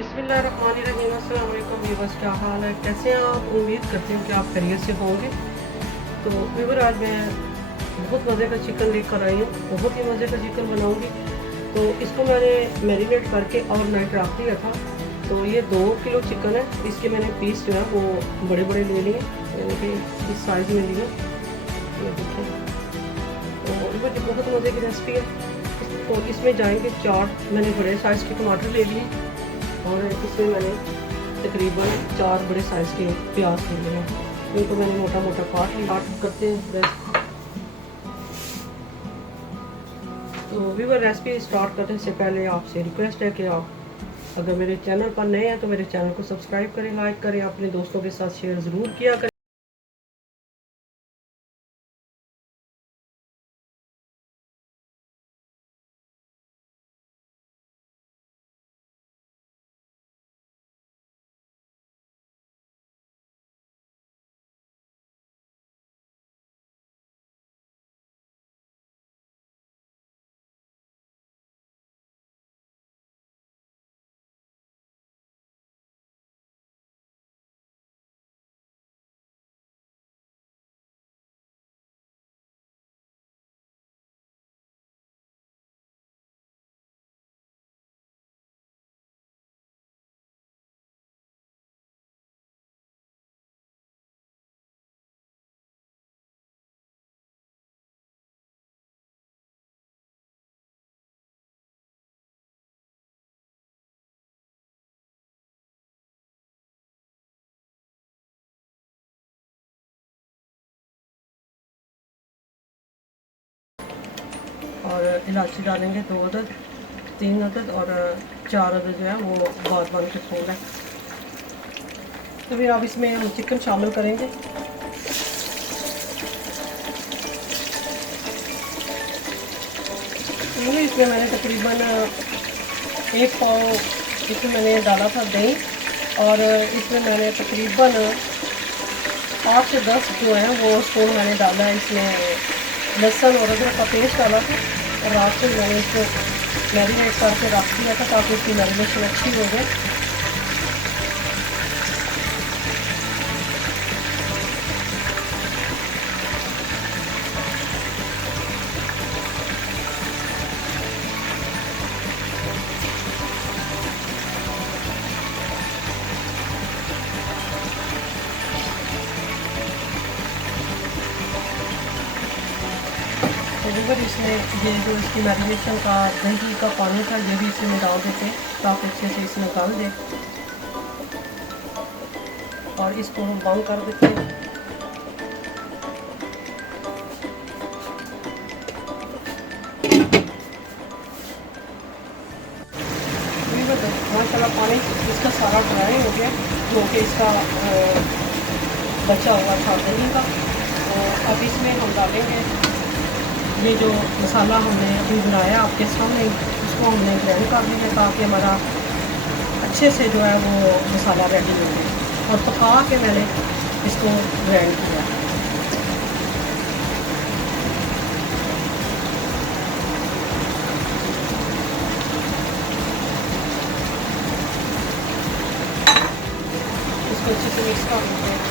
बिस्मिल्लाहिर्रहमानिर्रहीम। अस्सलाम वालेकुम व्यूअर्स, क्या हाल है, कैसे हैं आप? उम्मीद करती हूँ कि आप खैरियत से होंगे। तो व्यूअर, आज मैं बहुत मज़े का चिकन लेकर आई हूँ। बहुत ही मज़े का चिकन बनाऊँगी। तो इसको मैंने मैरिनेट करके और नाइट रख दिया था। तो ये 2 किलो चिकन है। इसके मैंने पीस जो है वो बड़े बड़े ले लिए, यानी कि इस साइज़ में लिए। ये देखिए, तो ये बहुत मज़े की रेसिपी है। तो इसमें जाएंगे 4 मैंने बड़े साइज़ के टमाटर ले लिए, और इसमें मैंने तकरीबन 4 बड़े साइज़ के प्याज ले लिए हैं। इनको मैंने मोटा मोटा काट करते हैं रेसिपी। तो व्यूअर, रेसिपी स्टार्ट करने से पहले आपसे रिक्वेस्ट है कि आप अगर मेरे चैनल पर नए हैं तो मेरे चैनल को सब्सक्राइब करें, लाइक करें, अपने दोस्तों के साथ शेयर ज़रूर किया करें। और इलायची डालेंगे 2 अदद, 3 अदद, और 4 अदद जो है वो बादाम के फूल है। तो फिर अब इसमें हम चिकन शामिल करेंगे। तो इसमें मैंने तकरीबन 1 पाव इसमें मैंने डाला था दही, और इसमें मैंने तकरीबन 8 से 10 जो है वो स्पून मैंने डाला है। इसमें लहसुन और अदरक का पेस्ट डाला था, और रात को मैंने इसको मैरिनेट करके रख दिया था ताकि इसकी मैरिनेशन अच्छी हो जाए। तो फिर इसमें ये जो इसकी मैरिनेशन का दही का पानी था ये भी इसमें डाल देते हैं ताकि अच्छे से इसमें गल दे, और इसको हम बंद कर देते हैं। माशाल्लाह पानी इसका सारा ड्राई हो गया, जो कि इसका बचा हुआ था दही का। तो अब इसमें हम डालेंगे ये जो मसाला हमने अभी बनाया आपके सामने, उसको हमने ग्राइंड कर लिया ताकि हमारा अच्छे से जो है वो मसाला रेडी हो जाए, और पका के मैंने इसको ग्राइंड किया। इसको अच्छे से मिक्स कर देते हैं।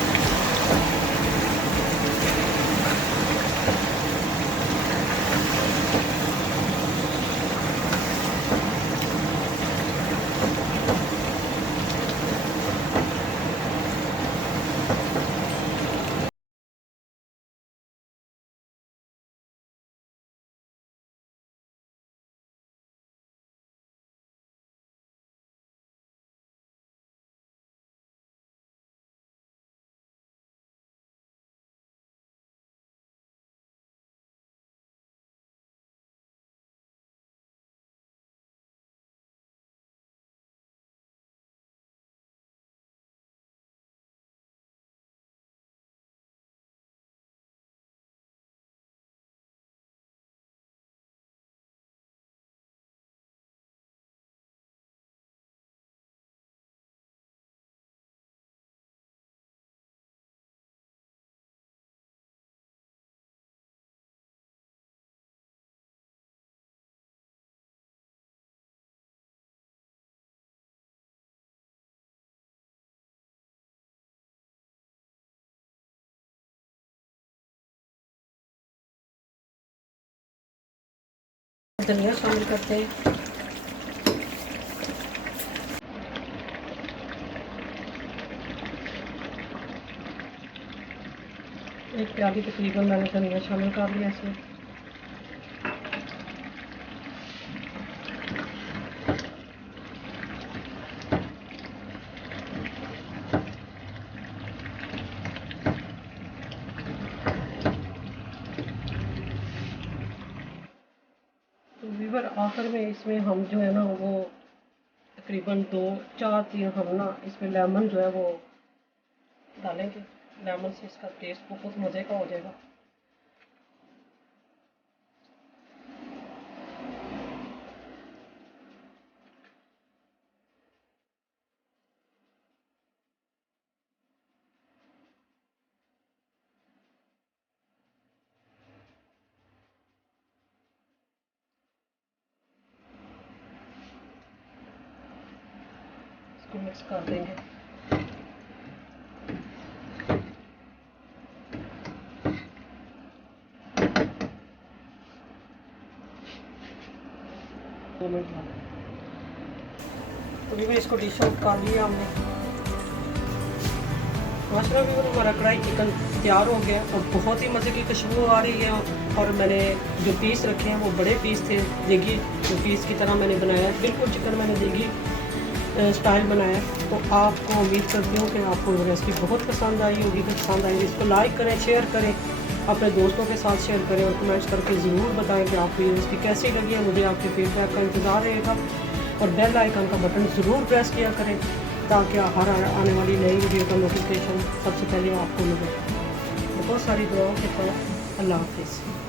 धनिया शामिल करते हैं। एक प्याली तकरीबन मैंने धनिया शामिल कर लिया इसमें। तो व्यूअर आखिर में इसमें हम जो है ना वो तकरीबन 2-4-3 हम ना इसमें लेमन जो है वो डालेंगे। लेमन से इसका टेस्ट बहुत मज़े का हो जाएगा। इसको मिक्स कर देंगे। तो भी इसको डिश आउट कर लिया हमने। माशाल्लाह भी हमारा कढ़ाई चिकन तैयार हो गया और बहुत ही मज़े की खुशबू आ रही है। और मैंने जो पीस रखे हैं वो बड़े पीस थे, देगी जो पीस की तरह मैंने बनाया, बिल्कुल चिकन मैंने देगी स्टाइल बनाया। तो आपको उम्मीद करती हूँ कि आपको रेसिपी बहुत पसंद आई होगी। पसंद आई इसको लाइक करें, शेयर करें, अपने दोस्तों के साथ शेयर करें और कमेंट्स करके ज़रूर बताएं कि आपको ये रेसिपी कैसी लगी है। मुझे आपके फीडबैक का इंतज़ार रहेगा और बेल आइकन का बटन ज़रूर प्रेस किया करें ताकि हर आने वाली नई वीडियो का नोटिफिकेशन सबसे पहले आपको मिले। बहुत सारी दुआओं के साथ अल्लाह हाफिज़।